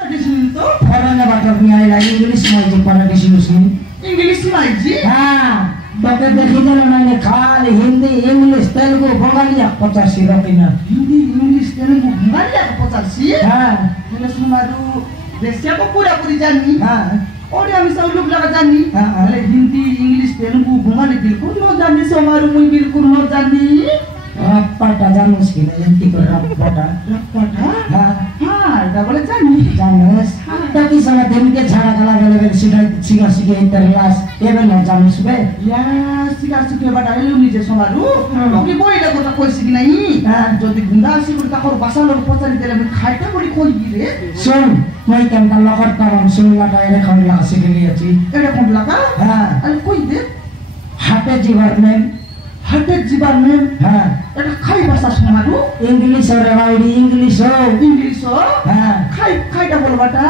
तो foreign water नहीं आएगा इंग्लिश में जो पढ़ाई सुनी इंग्लिश में जी हाँ तो के देखी तो ना खाली हिंदी इंग्लिश तेलुगु बंगाली 85 रखिना हिंदी इंग्लिश तेलुगु बंगाली 85 हाँ मैंने सुना तो देशिया को पूरा पूरी जानी हाँ और हम सब लोग लगा जानी हाँ हिंदी इंग्लिश तेलुगु बंगाली बिल्कुल न जानी से हमारे मुझे बिल्कुल न जानी रप्पाटा जानूस की ना यंती को रप्पाटा हाँ हाँ डबल जानी जानूस तभी समय दिन के झाड़ा कला गले सिगार सिगे इंटरलास ये भी न जानूस बे या सिगार सिगे बड़ा ये लोग नीचे सोमारू ओके बोई लगो तो कोई सिग नहीं जो दी गुंडा सिगुर का कोर बासा लोग पता नहीं तेरे में खाइटा बड़ी कोई गिरे सुन मैं क्या मतलब लखट करूँ सुन लगा ये खाने लगा सिगे लिया ची ये कौन लगा हाँ अरे कोई दे हाटे जीवन में हाँ এটা খাই ভাষা শোনারু ইংলিশ রে ভাইডি ইংলিশ হ্যাঁ খাইটা বলবাটা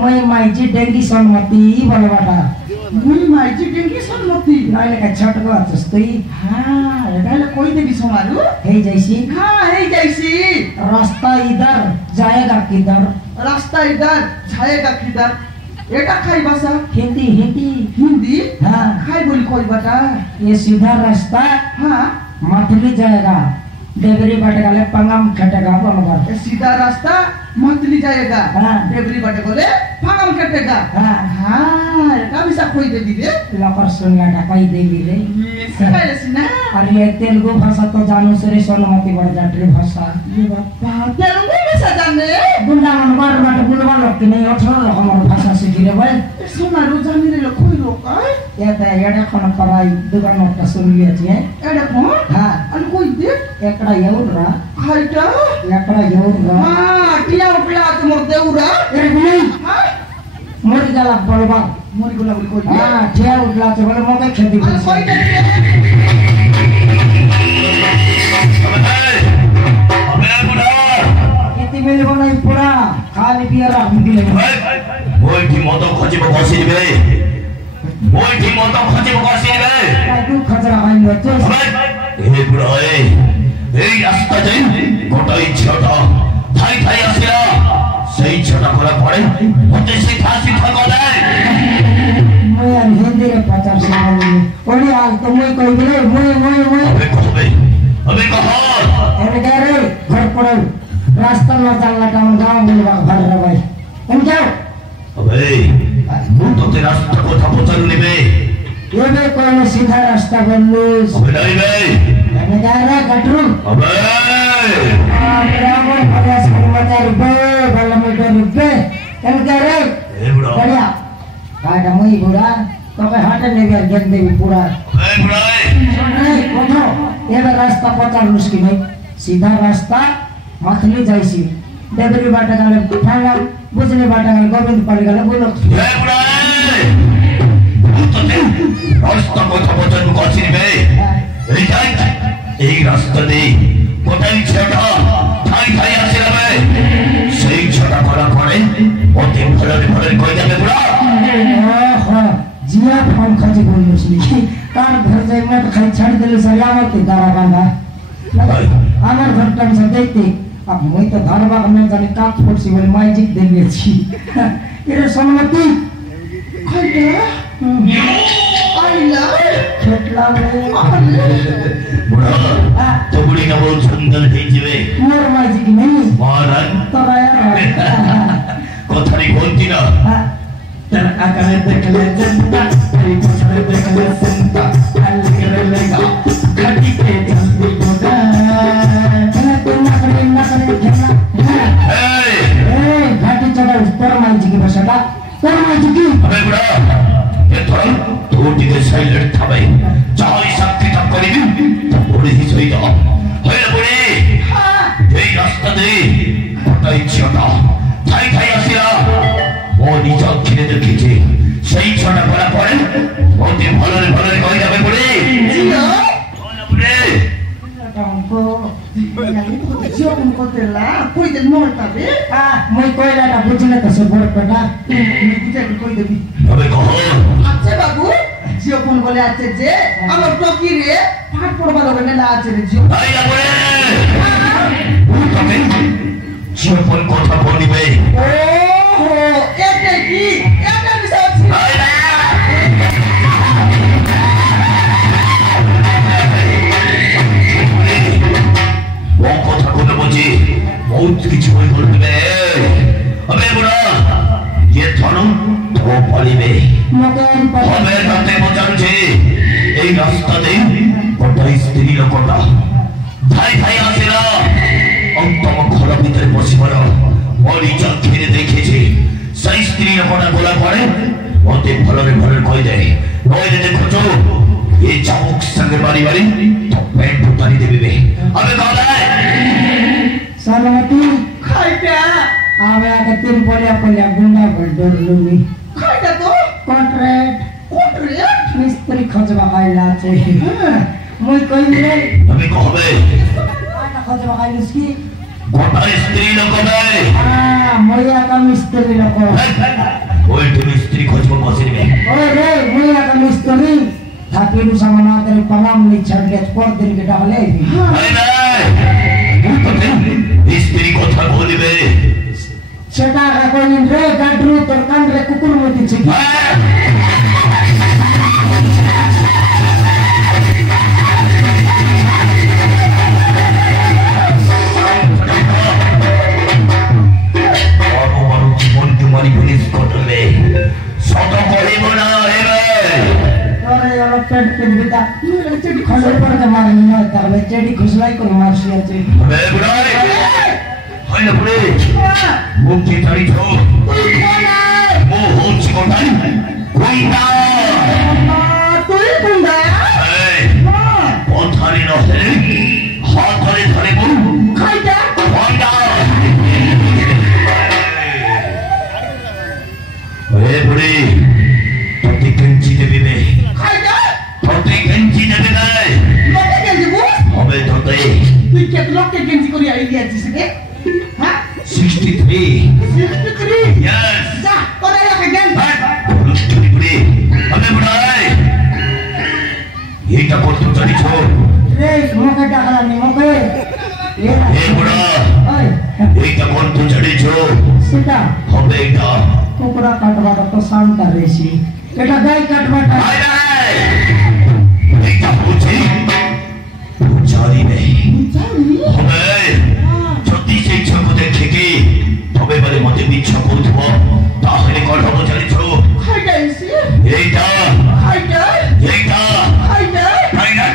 মই মাইজি ডেঙ্গি সনমতি বলবাটা মই মাইজি ডেঙ্গি সনমতি নাইলে কা ছটকো আছিস তুই হ্যাঁ এটা কই দেবি শোনারু এই যাইছি হ্যাঁ এই যাইছি রাস্তা ইধর जाएगा किधर রাস্তা ইধর जाएगा किधर এটা খাই ভাষা हिंदी हाँ खाई बोली कोई बता ये सीधा रास्ता हाँ मथली जाएगा देवरी बटगाले पंगम खटेगा बोलगा सीधा रास्ता मथली जाएगा हाँ देवरी बटगाले पंगम खटेगा हाँ हाँ कभी सा कोई दे दिए लपर सुनगा ना कोई दे दिए सिखाए सिना अरे ये तेलुगु भाषा तो जानू से सोनमती बढ़ जाती भाषा ये बापा तेलुगु भाषा जाने गुंडा मन बार बुलवा लोग की नहीं 18 हमारे भाषा सीखी रे भाई सुना रो जाने रे लो कोई लोग आए ये तो ये कौन पराई दुकान में सुन लिया थी ये कौन हाँ अन कोई दे एकड़ा येउरा हाइटा एकड़ा येउरा हां किया उपला तुम देउरा ए नहीं हां मोरी गला बलबा मोरी गला बोल कोई हां ठिया उठला तो बोले मोके खेती कोई अबे बुढ़ा खेती मिल बनाई पूरा खाली पिया रख दिले ओई की मतो खोजी बसी बे ओई की मतो खोजी बसी बे काई खजरा भाई बच्चो ए बुढ़ा এই রাস্তা যাই গোটাই ছোটা ঠাই ঠাই আসিয়া সেই ছোটা করে পড়ে ওতে সেই ফাঁসি ঠকলে মই আর হিন্দি রে 50 সাল ওরে আল তো মই কই গলে মই अबे कहो अरे क्या रे घर पड़ो रास्ता में चलना काम गांव में घर रे भाई तुम क्या अबे मुंह तो तेरा रास्ता को था पहुंचल लेबे ये बे कोई न सीधा रास्ता बोलू अबे नहीं बे मैंने कहा रे कटरू अबे बराबर प्रयास करमता रुपए किलोमीटर रुपए चल क्या रे ए बुढ़ा बढ़िया काटा मुई बुढ़ा तो के हाटे ले गया जन देवी पूरा ए बुढ़ा ए कोठो ये रास्ता पता मुश्किल है सीधा रास्ता मथली जाईसी देवरी बाटा गले फांगा बुझने बाटा गले गोविंद पड़ गले बोलो ए बुढ़ा रास्ता কথা বচন করছিস বে এই যাই এই রাস্তা দে কোথায় ছোটা ঠাই ঠাই আসে রে সেই ছোটা করা পড়ে ওতে ভরে কই যাবে বুড়া ওহো জিয়া ফোন খাজি বলছিস কার ঘর যাই মত খাই ছাড় দিলে সরিয়ামত দারা বাঁধা আমার ঘরটা সে দেখতে अब মই তো ধারবা আমি জানি কাট পড়ছি বলে ম্যাজিক দেখিয়েছি এর সম্মতি কইটা आइला छटला बुढ़ा तो बुढ़ी का बहुत सुंदर है जीवे मोर माजी की नहीं मारन तो यार कोथरी बोलती ना तेरा काका ने देख ले जनता तेरी कोथरी देख ले संता अलगरे लेगा घटी के जल्दी गोदा ना करे ए घटी चढ़ा तोर माजी की भाषा तोर माजी की अबे बुढ़ा ये थोड़ा टूटी के साइलेंट था भाई चाहे शक्ति तब करेगी बड़ी ही सही था है बड़ी ये रास्ता दे पता ही छोटा ठाई ठाई आसिया वो नीचा खिले देखिए सही छोटा बड़ा पड़े बहुत ही भले कोई जावे बड़ी जिया बड़े हमको जियो उनको तेला कोई दिन मोड़ता बे मैं कोई लाटा बुझने तो से बोल पड़ा बुझे कोई देबी अबे कहो अच्छे बाबू जियो फोन बोले अच्छे जे আমার টকি রে পাট পড়বা লগে না আছে রে জিও আই আপরে তবে জিও ফোন কথা বলিবে ও करू तो पड़े मके हमें तते पचारुछे এই রাস্তাতে কটা স্ত্রী লোকটা ভাই ভাই আসেরা অন্তম ঘর ভিতরে বসিবার বড়ি চক্ষে দেখেছে সেই স্ত্রী লোকটা বলা পড়ে ওতে ভলরে ভলরে কই দেয় কই দে দেখছো এই চাবুক সঙ্গে বাড়ি বাড়ি তো পেট উতারি দেবে আবে বাবাই সালামতি খাইটা আবে আগে তিন পড়িয়া পড়িয়া গুন্ডা বল লুমি খাইটা তো কন্ট্রাক্ট মিস্ত্রি খোঁজবা পাইলা আছে মুই কইলে আমি কবে আটা খোঁজবা পাইলিস কি গোটা স্ত্রী লোক নাই মই একা মিস্ত্রি লোক ওই তুমি স্ত্রী খোঁজবা বসে দিবে ওই রে মই একা মিস্ত্রি থাকিরু সামনাতে পালাম নি ছাড়কে পর দিন কে ডালে আরে নাই স্ত্রী কথা বলিবে সেটা কইন রে গাড্রু তোর কান রে কুকুর মতি ছিল तुम्हारी पुलिस कोटले सतो कहिबो ना हेबे अरे यार पेट पे बिता चेडी खले पर के मारनी ना तबे चेडी घुसलाई को मारसी আছে बे बुढ़ाई হয় না পুরে মুক্তি তারি তো তুই কোন মো হচ্ছে কোটাই কইতা তুই কোন এই পথারি ন হে হাত ধরে ধরে বল খাইটা কইতা ए बुढ़ी तोते गंजी देबे ने खाइदा तोते गंजी देबे ने लोके गंजी बो हमें तोते তুই কে লোকে গंजी করি আইডিয়া দিছিস রে হ্যাঁ 63 यस যা করে লোকে गंजी बुढ़ी हमें बुढ़ाई এটা করতে চাইছো রে মোকে টাকা নি মোকে এ বুড়া ওই এটা করতে চাইছো সেটা হবে এটা কুকুরা কাটবাটা তো শান্তা রেছি এটা গাই কাটবাটা এটা বুঝি বুঝারি নেই হবে যদি সেই ছক দেখে কি তবে বলে মতে বিচ্ছা করব তাহলে কথা বুঝারিছ খাইটাইছি এইটা খাইটা এইটা খাইটা খাইনা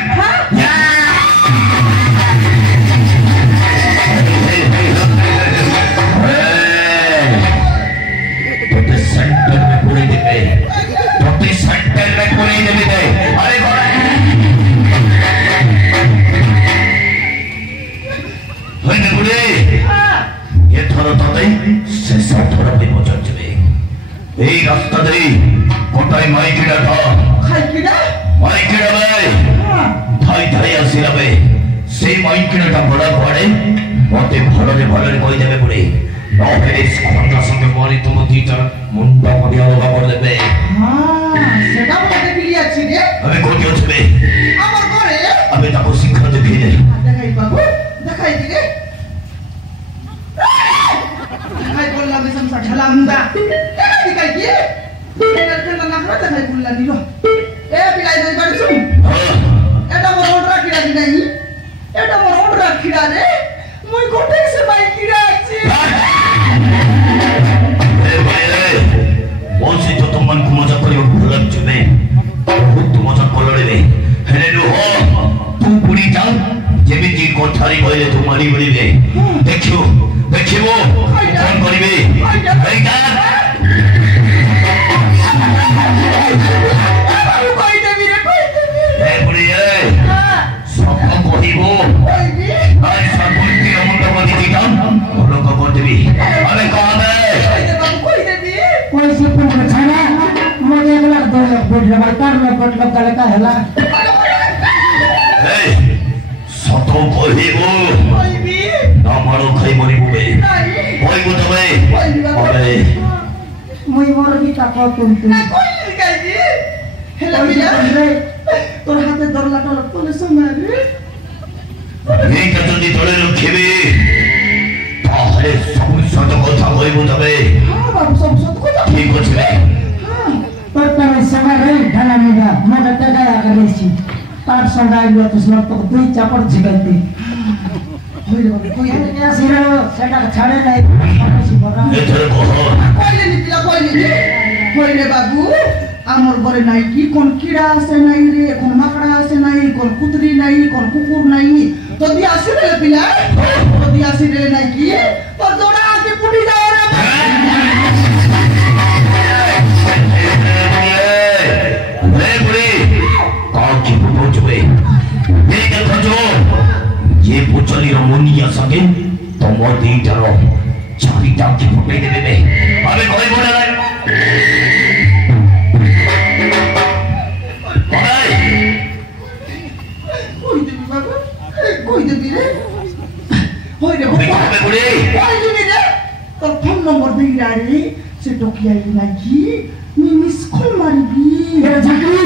सेंटर में पूरी देवे तो सेंटर में पूरी देवे अरे होइने बुढ़े ये थोड़ा तते से सब थोड़ा पे पहुंच जावे এই রাস্তা দেই কোটায় মাইকিটা था খাইকিটা মাইকিটা ভাই ধাই ধাই আসিলাবে সেই মাইকিটা বড় পড়ে মতে ভলরে কই দেবে বুড়ে নহলে কোনটা সঙ্গে মারি তুমি দিটা মুন্ডা মারি আলাদা করে দেবে সেটা বলতে পিলিয়াছি রে আমি কোটি উঠবে আমার ঘরে আমি তাকে শিক্ষা দেখিয়ে দে দেখাই বাবু দেখাই দিলে দেখাই বললাম সমস্যা ঢালামদা দেখাই কি এটা কেন না করে দেখাই বললা নিল এ পিলাই দই করে শুন এটা মোর অর্ডার কিরা দি নাই এটা মোর অর্ডার কিরা রে মুই কোটে সে বাই কিরা আছি বলছি তো তোমার মজা করিও ভালো লাগছে বে বহুত মজা করলে হেলে লো তুই পুরি যাও যেমিতি কোঠারি বইলে তোমারই বলিবে দেখিও দেখিও কোন করিবে এইটা বাবু কই দেবি রে কই দেবি এ পুরি এ সব কহিব কইবি আই সব বলতে অমন বাদি দিতাম ওলো কবর দেবি আরে কাবে বাবু কই দেবি कोई से पूछ छाना मोगे गला दो लोग बोल रहा तार में बोल लोग गले का हला ए सतो कहिब কইবি না মারো খাই মরিববে নাই কইব তবে আরে মুই মোর বিটা কতুম তুই না কইলি গাইবি হেলা বিলা তোর হাতে দরলা টল কোনে সমারে এইটা যদি ধরে রাখবে তাহলে সত কথা কইব তবে হ্যাঁ বাবু সব সব কথা ঠিক আছে হ্যাঁ তোর তোর সমারে ঢালা নিবা মোটা টাকা করেছি তার সঙ্গে আইলো তো সব তো দুই চাপড় ঝিগাইতে হইলো কই আসিরা সেটা ছাড়ে নাই এটার কথা কইলি নি বিলা কইলি কইরে বাবু আমার ঘরে নাই কি কোন কিড়া আছে নাই রে কোন মাকড়া আছে নাই কোন কুতরি নাই কোন কুকুর নাই যদি আসে রে পিলা যদি আসে রে নাই কি তোর দৌড়া আগে পুটি যাও রে रे बुढ़े कौन की पूछ बे ये खजो ये पूछली रमुनिया सके तो मोदी डरो चारी टाक की फुटे दे दे अबे कोई बोला नहीं কই দেবি রে হই রে अबे बुढ़े কই দেবি রে তোর ফোন নম্বর দিরা রে সে টকিয়াই নাকি মি মিস কল মারবি এ ঝাকরি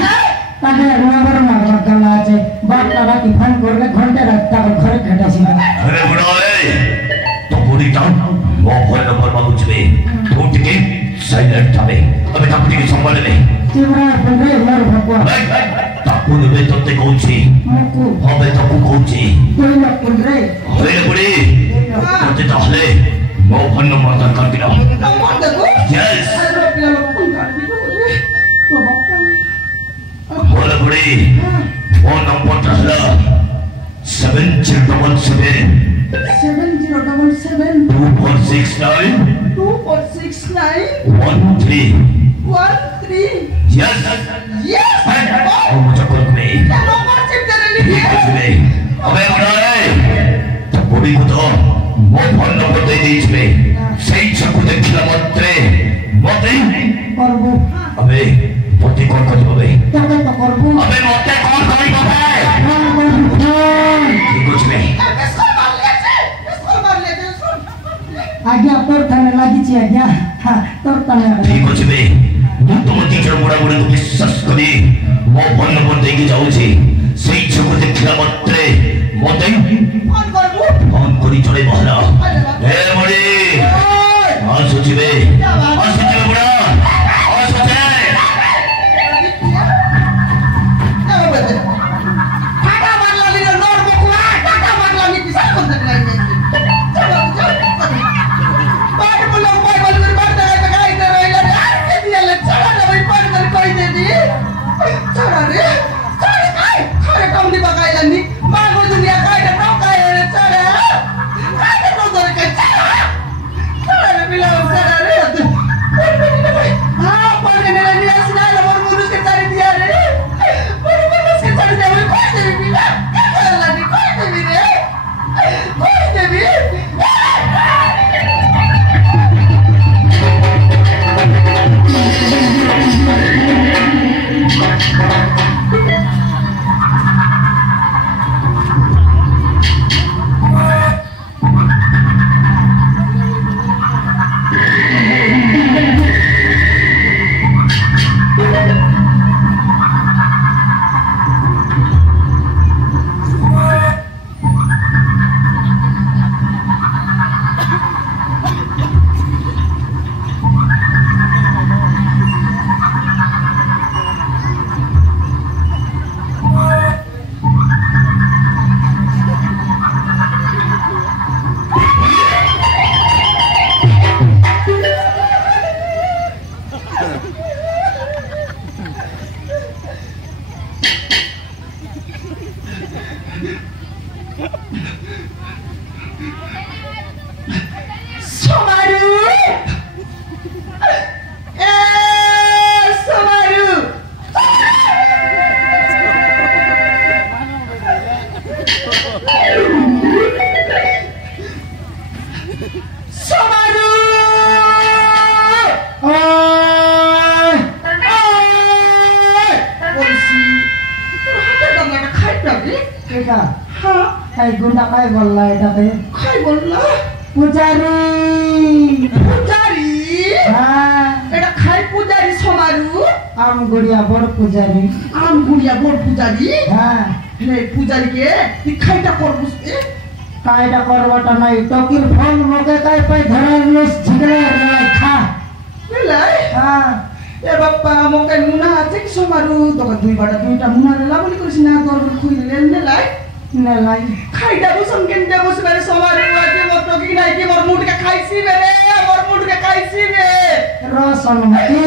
তাকে রুমাবার মাগলা গালা আছে বারটা রাতি ফোন করলে ঘন্টা রাত তাকে ঘরে খাটাছি না अरे बुढ़ा ए तो बुढ़ी टाउन वो फोन नंबर मालूम छे उठ के साइलेंट थावे अबे तापटी के संभाल ले चिमरा पंद्रे मोर भगवा ताकू ने तो ते कोची मुकु अबे ताकू कोची कोई ना पंद्रे अरे बुढ़ी तो ताहले वो फोन नंबर का कर दिया নম্বর দেখো यस আরে পিলা ফোন কাটবি রে তো বাবা बोले बुढ़ी वो नंबर ताहला 7077 7077 2469 2469 13 13 यस yes और मुझे कॉल में নম্বর চেক করে ठीक है सुने अबे बुढ़ा है तो बुढ़ी को तो वो फोन नंबर दे दी इसमें सही चक्कू देखला मत्रे मते করব अबे मते कौन कर दो बे তাকে তো করব अबे मते कौन करी बाबा ফোন করব ফোন कुछ नहीं স্কুল মারলে শুন আজ্ঞা তোর থানে লাগিছি আজ্ঞা তোর থানে ठीक ଅଛି ବେ ମୁଁ ତମ ଟିଚର ବୁଢା ବୁଢାକୁ ବିଶ୍ୱାସ କରି ମୋ ଫୋନ ନମ୍ବର ଦେଇକି ଯାଉଛି ସେଇ ଛକୁ ଦେଖିଲା ମାତ୍ରେ ମତେ ফোন করব ଫୋନ କରି ଜଣେଇବ ହେଲା ଏ ବୁଢୀ ଆସୁଛି ବେ ଆସୁଛି ବେ ବୁଢା ଆସୁଛି টাকা মারলা নিলে নড় বকুয়া টাকা মারলা নি কিসা করতে নাই চলো চলো পাট বলো কই বলি বাট টাকা গাইতে রইলা রে আর কে দিলে চড়া না ভাই পাট করে কই দে দি চড়া রে চড়া কাই আরে কমলি বাগাইলা নি মাগো দুনিয়া কাইটা নাও কাই রে চড়া কাইটা তো ধরে কে চড়া রে বিলা চড়া রে হ্যাঁ পাট নে নি আসনা লা মোর মুনুস কে চারি দিয়া রে মোর মুনুস কে চারি দিয়া কই দেবি বিলা কাইলা নি কই দেবি রে কই দেবি Somaru! Somaru! Somaru! Polisi, তোর হাতে দাম খাই পাবি? এটা হ্যাঁ, এই গুন্ডা কাই বললা এটাতে খাই বললা? পূজারি পূজারি? হ্যাঁ এটা খাই পূজারি সোমারু? আমগুড়িয়া বড় পূজারি আমগুড়িয়া বড় পূজারি? হ্যাঁ হে পূজারিকে তুই খাইটা করবুস এ? কাইটা করবাটা নাই টকির ফোন মকে কাই পাই ধরার লস ঝিগলে খা বেলাই? হ্যাঁ এ বাপ্পা মকে মুনা আছে কি সোমারু? তোকে দুইটা মুনা রেলা বলি করিস না তোর খুইলে নেলাই? নেলাই খাইটা বসন কেনতে বসে বেরে সোমারু আজকে মোর টকি নাই কি মোর মুটকে খাইছি বেরে মোর মুটকে খাইছি রে রসনমতি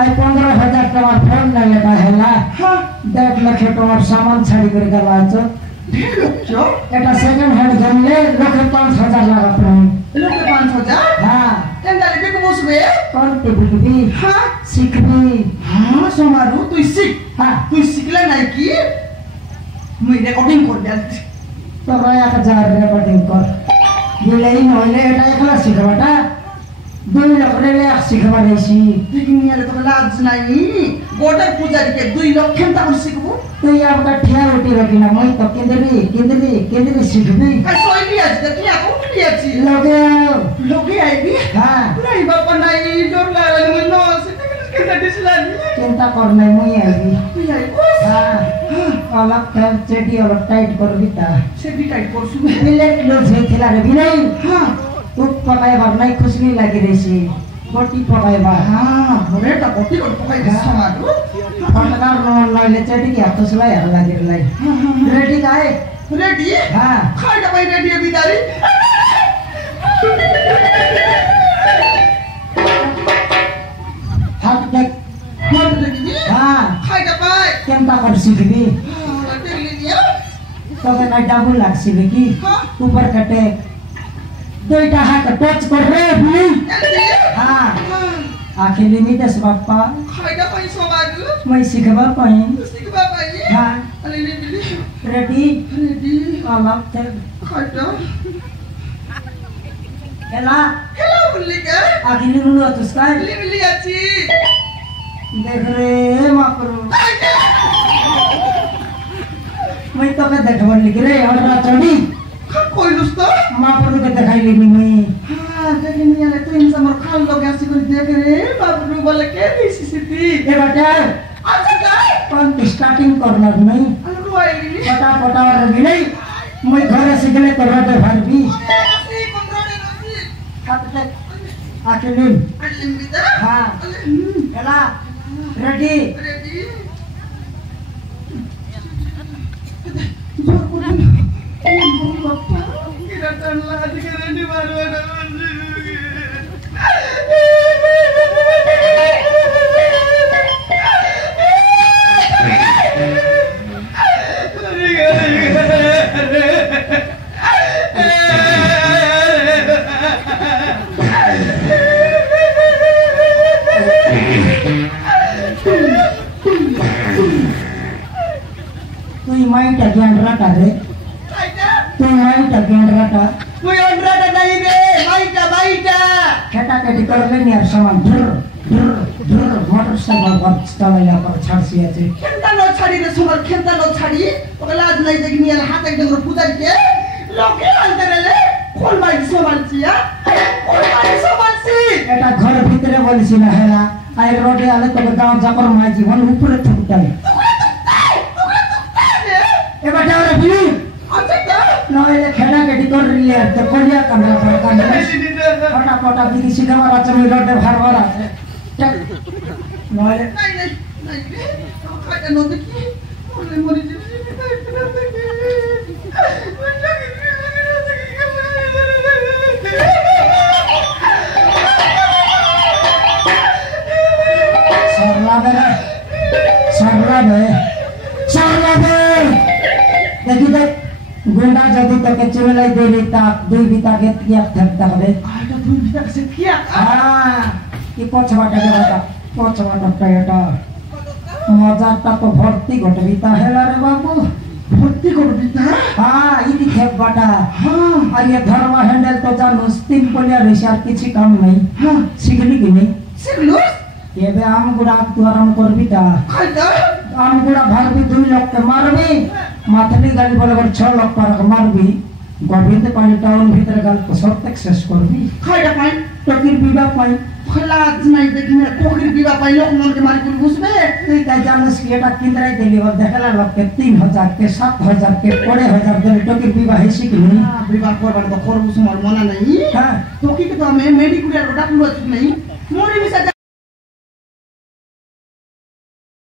आई 15,000 टका फोन ना लेता है ला हाँ 1.5 लाख टका सामान छाड़ी कर गला छ क्यों एटा सेकंड हैंड गमले लोग 5,000 लगा पड़े लोग 5,000 हां एंडाले बेको बसबे कौन ते बिकबी हाँ सीखबी हाँ सोमारू तू सीख हां तू सीखला नहीं कि मुई रिकॉर्डिंग कर दिया तो रया का जार रिकॉर्डिंग कर बिलाई नहले एटा एकला सिखबाटा 2 लाख रे सिखबा रहिसी लेकिन याले तो लाज नहीं गोडर पूजारी के 2 लाख खेमता कर सिखबो तो या का ठिया रोटी रखिना मैं तो केंद्री सिखबी आ सोइली आज के क्या को लिया छी लोगे लोगे आईबी हां नहीं बापा नहीं डर लागल मुई नो के दिसला चिंता करना मुई आईबी तू आई बस हां अलग कर चेटी अलग टाइट कर बिता से भी टाइट कर सुबे मिलेट लो से थिला रे बिलाई हां तू पकाए भर नहीं खुशनी लगी रही सी गोटी पकाए भर हां भरे ता गोटी कर पकाई दे समारू पटकार न लइले चेटी के हाथ सलाई हर लागि लाई रेडी काए रेडी हां खाई दा भाई रेडी बिदारी हाथ देख हां रेडी हां खाई दा भाई केंता कर सिखबी हां देख लिया तो ना डबल लाग सिबे की हां ऊपर कटे दुईटा हाथ टच कर रे भूली जल्दी हां हां आखिर लिमिटेस बापा खाई दा भाई समारू मैं सिखबा पाई सीखबा भाई हां अरे ले रेडी रेडी अलग थे खाई दा एला हेलो बुल्लिका आखिर लिमु तुस्का लिया छी देख रे माकरू मैं तो के देखबन लिख रे और चढ़ी कोई दोस्तो माकरू के देखाई लेनी मैं हां देखिन याले तो इन समर खान लोग ऐसे कर देख रे बाबू बोले के सीसीटी ए बेटा अच्छा का कौन स्टार्टिंग करना नहीं अनु आईली पटा पटा और भी नहीं मैं घर से गले कर रहा भर भी ऐसे कंट्रोल नहीं हाथ तक आखिर लिम अलिम बिदा हां एला रेडी रेडी तू माइंड अज्ञान रटा रे तू माइंड अज्ञान रटा कोई अंडरा नहीं रे बाईटा खेटा केटी कर ले यार सामान धुर मोटरसाइकल पर चलाया पर छाड़सी আছে खेलता न छाड़ी रे समर खेलता न छाड़ी ओकला आज नहीं देखनी यार हाथ एकदम पूजा के लोके अंदर ले खोल बाई सोमालची या खोल बाई सोमालची এটা ঘর ভিতরে বলছি না হেলা আই রোডে আলে তো গাঁও যাকর মাই জীবন উপরে থুকতাই এবার যাও রে বিলি अच्छा নইলে খেলা কেটি कर रिले तो कोलिया कमरा पर कांदे पटा पटा बिकी सिखावा राचमी रोडे भारवर আছে নইলে नहीं खाटा न देखी ओले मरी सरला दे देखी देख गुंडा जदी तक चुमलाई दे लेता दुई बिता के किया थकता হবে आटा दुई बिता से किया हां কি পছবাটা দেবা পছবাটা এটা মজাটা তো ভর্তি ঘটবিতা হেলা রে বাবু भर्ती कर बिता हां इदी खेबबाटा हां আর ये धर्मा हैंडल तो जानोस 3 পলিয়া রিসার কিছু কাম নাই हां শিখলি কি নেই सिगलो এবে আম গুড়া তুই আরাম করবিটা खाटा আম গুড়া ভারবি 2 লাখ কে মারবি মাথলি গালি বলে 6 লাখ টাকা মারবি গোবিন্দ পানি টাউন ভিতরে গাল তো সব তক শেষ করবি खाटा पाई টকির বিবা পাই खला नहीं देखने कोकरी बिवा पाई लोग मन के मारी कुल घुसबे তুই তাই জানিস কি এটা কিনরাই দিলি ও দেখালা লোক কে 3000 के 7000 के 25000 দে টকির বিবা হেসি কি নেই बिवा करबार तो करबु सुमार मना नहीं हां तो की तो हमें मेडिकुलर को डाकलु अछि नहीं मोरी भी सजा